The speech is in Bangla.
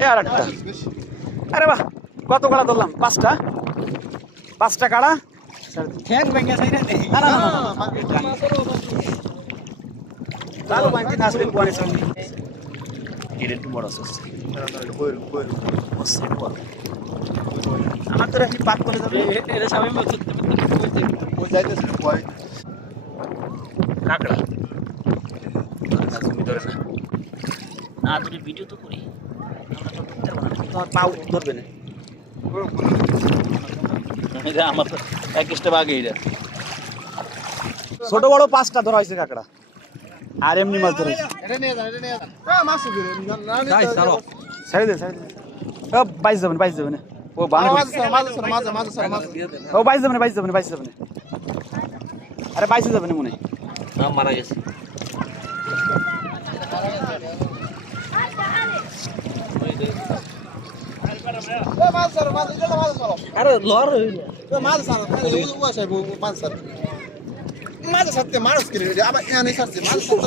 এ আর একটা। আরে বাহ, কত কাড়া ধরলাম? পাঁচটা। পাঁচটা কাড়া। ঠ্যাং ভেঙে যাই না দেখি। না না না চালু বাঁধতে না আসলে কোয়ানে সঙ্গে এটা একটু বড় আছে। আমার তো রাখি পাক করে যাবে। এটা সবাই বলছে ওই যাইতেছে কয় কাকড়া না তুমি ধরে না না ধরে ভিডিও তো করি আমরা তো ধরতে পারবো না, তোমার পাও ধরবে না। এটা আমার তো এক স্টেপ আগে এটা ছোট বড় পাঁচটা ধরা হয়েছে কাকড়া আর এমনি মাছ ধরেছে। এটা নিয়ে যান এটা নিয়ে যান মাছ সুবিরে না যাই চলো ছেড়ে দে ছেড়ে দে। ও বাইশ যাবে না ও বান মাছ মাছ মাছ মাছ ও বাইশ যাবে না আরে বাইশে যাবে না মনে হয়। মারা গেছে মাছ ধরো মাছ ধরো মাছ ধরো আরে লর হইল মাছ ধরো ওই সাহেব মাছ ধরো মাছ ধরতে মানুষ কিনে আবার এনে সারছে মাছ ধরো